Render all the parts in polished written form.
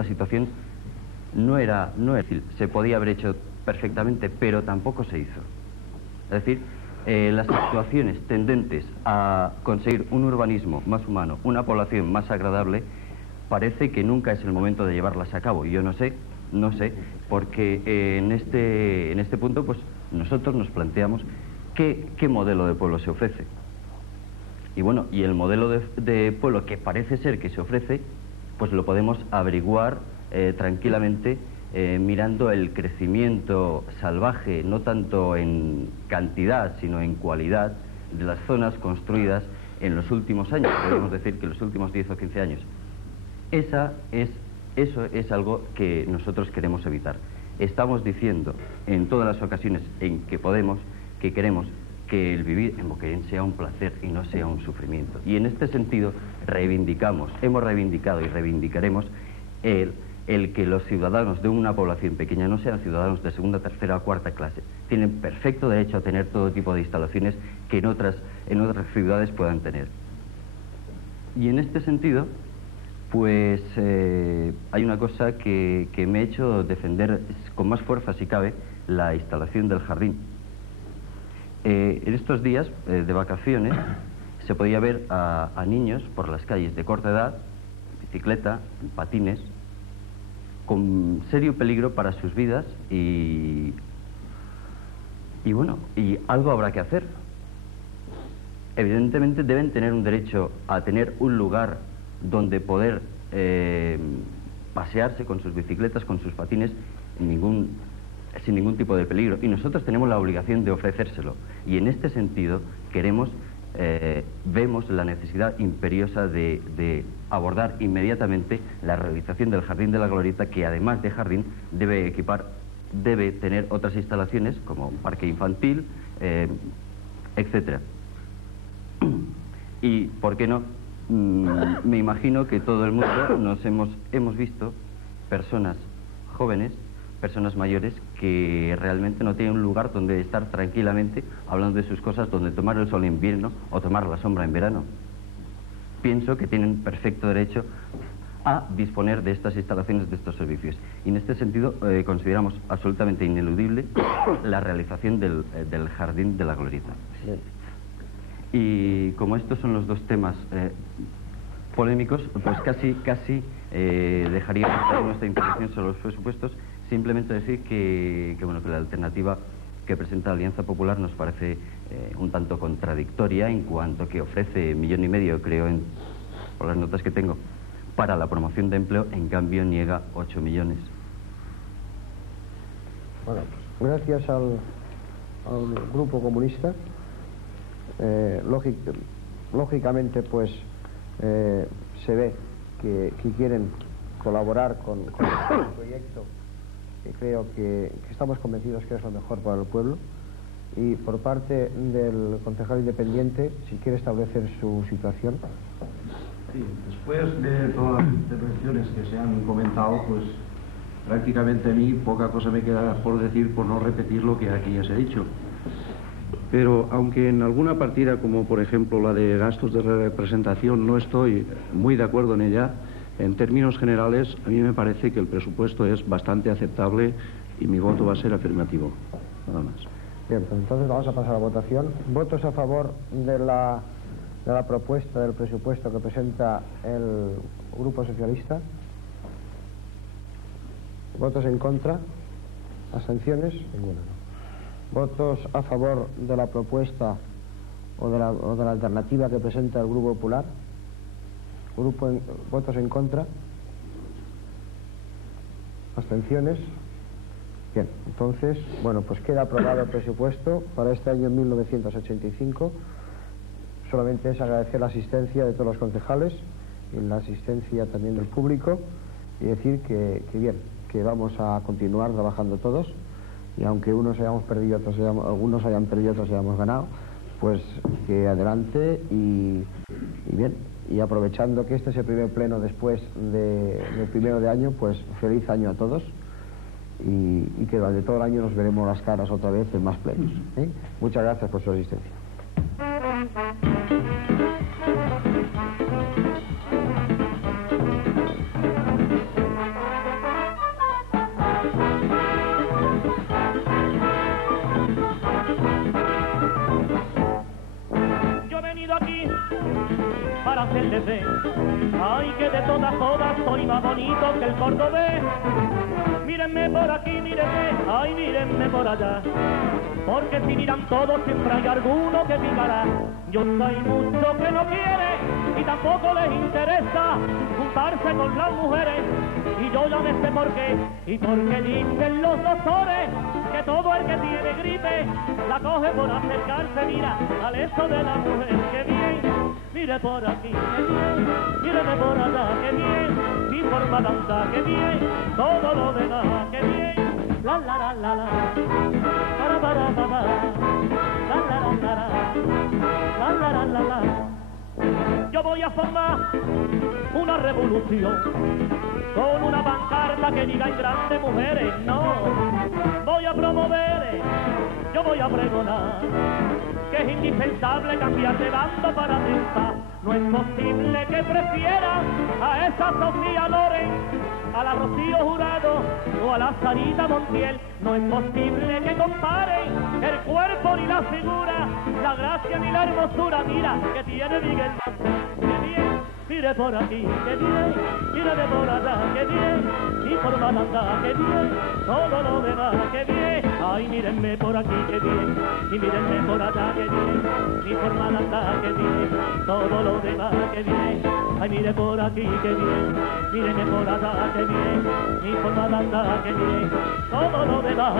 La situación no era fácil, se podía haber hecho perfectamente, pero tampoco se hizo. Es decir, las actuaciones tendentes a conseguir un urbanismo más humano, una población más agradable, parece que nunca es el momento de llevarlas a cabo. Y yo no sé, porque en este punto pues nosotros nos planteamos qué modelo de pueblo se ofrece. Y bueno, y el modelo de pueblo que parece ser que se ofrece, pues lo podemos averiguar tranquilamente mirando el crecimiento salvaje, no tanto en cantidad, sino en cualidad, de las zonas construidas en los últimos años, podemos decir que los últimos 10 o 15 años. Eso es algo que nosotros queremos evitar. Estamos diciendo en todas las ocasiones en que podemos, que queremos que el vivir en Boqueirén sea un placer y no sea un sufrimiento. Y en este sentido hemos reivindicado y reivindicaremos el que los ciudadanos de una población pequeña no sean ciudadanos de segunda, tercera o cuarta clase. Tienen perfecto derecho a tener todo tipo de instalaciones que en otras ciudades puedan tener. Y en este sentido, pues hay una cosa que me ha hecho defender con más fuerza, si cabe, la instalación del jardín. En estos días de vacaciones se podía ver a niños por las calles de corta edad, en bicicleta, en patines, con serio peligro para sus vidas y bueno, y algo habrá que hacer. Evidentemente deben tener un derecho a tener un lugar donde poder pasearse con sus bicicletas, con sus patines, sin ningún tipo de peligro. Y nosotros tenemos la obligación de ofrecérselo. Y en este sentido vemos la necesidad imperiosa de abordar inmediatamente la realización del Jardín de la Glorieta, que además de jardín debe tener otras instalaciones como un parque infantil, etcétera. Y, ¿por qué no? Me imagino que todo el mundo hemos visto personas jóvenes, personas mayores, que realmente no tienen un lugar donde estar tranquilamente hablando de sus cosas, donde tomar el sol en invierno o tomar la sombra en verano. Pienso que tienen perfecto derecho a disponer de estas instalaciones, de estos servicios. Y en este sentido consideramos absolutamente ineludible la realización del Jardín de la Glorieta. Sí. Y como estos son los dos temas polémicos, pues casi dejaría nuestra intervención sobre los presupuestos. Simplemente decir que la alternativa que presenta la Alianza Popular nos parece un tanto contradictoria, en cuanto que ofrece 1,5 millones, creo, por las notas que tengo, para la promoción de empleo, en cambio niega 8 millones. Bueno, gracias al Grupo Comunista, lógicamente pues se ve que quieren colaborar con el proyecto, que creo que estamos convencidos que es lo mejor para el pueblo. Y por parte del concejal independiente, si quiere establecer su situación. Sí, después de todas las intervenciones que se han comentado, pues prácticamente a mí poca cosa me queda por decir, por no repetir lo que aquí ya se ha dicho. Pero aunque en alguna partida, como por ejemplo la de gastos de representación, no estoy muy de acuerdo en ella, en términos generales a mí me parece que el presupuesto es bastante aceptable y mi voto va a ser afirmativo. Nada más. Bien, pues entonces vamos a pasar a la votación. ¿Votos a favor de la propuesta del presupuesto que presenta el Grupo Socialista? ¿Votos en contra? ¿Abstenciones? Ninguna. ¿Votos a favor de la propuesta o de la alternativa que presenta el Grupo Popular? ¿Votos en contra? ¿Abstenciones? Bien, entonces, bueno, pues queda aprobado el presupuesto para este año 1985. Solamente es agradecer la asistencia de todos los concejales y la asistencia también del público y decir que bien, que vamos a continuar trabajando todos, y aunque unos hayamos perdido, algunos hayan perdido, otros hayamos ganado, pues que adelante y bien, y aprovechando que este es el primer pleno después del primero de año, pues feliz año a todos. Y que durante todo el año nos veremos las caras otra vez en más plenos. Muchas gracias por su asistencia. hacerles ver, ay, que de todas soy más bonito que el cordobés. Mírenme por aquí, mírenme, ay, mírenme por allá, porque si miran todos siempre hay alguno que picará. Yo soy mucho que no quiere y tampoco les interesa juntarse con las mujeres, y yo ya me sé por qué, y porque dicen los doctores que todo el que tiene gripe la coge por acercarse, mira, al eso de la mujer. Que bien, mire por aquí, que bien, míreme por allá, que bien, mi forma de andar, que bien, todo lo demás, que bien, la la la la la, para la la la la la la. Yo voy a formar una revolución con una pancarta que diga en grande mujeres, no, voy a promover, yo voy a pregonar que es indispensable cambiar de bando para triunfar. No es posible que prefieran a esa Sofía Loren, a la Rocío Jurado o a la Sarita Montiel. No es posible que comparen el cuerpo ni la figura, la gracia ni la hermosura, mira, que tiene Miguel Bosé. Que bien, mire por aquí, que bien, mire de por allá, que bien, mi forma de andar, que bien, todo lo demás, que bien, ay, mírenme por aquí, que bien, y mírenme por allá, que bien, mi forma de andar, que bien, todo lo demás, que bien, ay, mire por aquí, que bien, mírenme por allá, que bien, mi forma de andar, que bien, todo lo demás.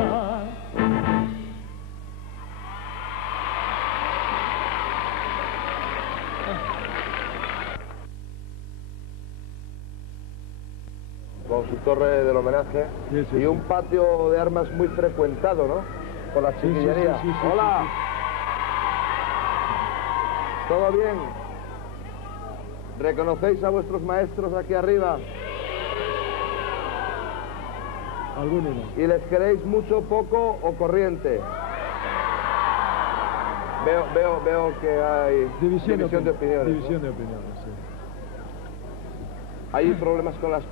Con su torre del homenaje, sí, sí, y un patio de armas muy frecuentado, ¿no? Por la chiquillería. Sí, ¡Hola! ¿Todo bien? ¿Reconocéis a vuestros maestros aquí arriba? Algunos no. ¿Y les queréis mucho, poco o corriente? Veo que hay división de opiniones. División ¿no? de opiniones, sí. ¿Hay problemas con las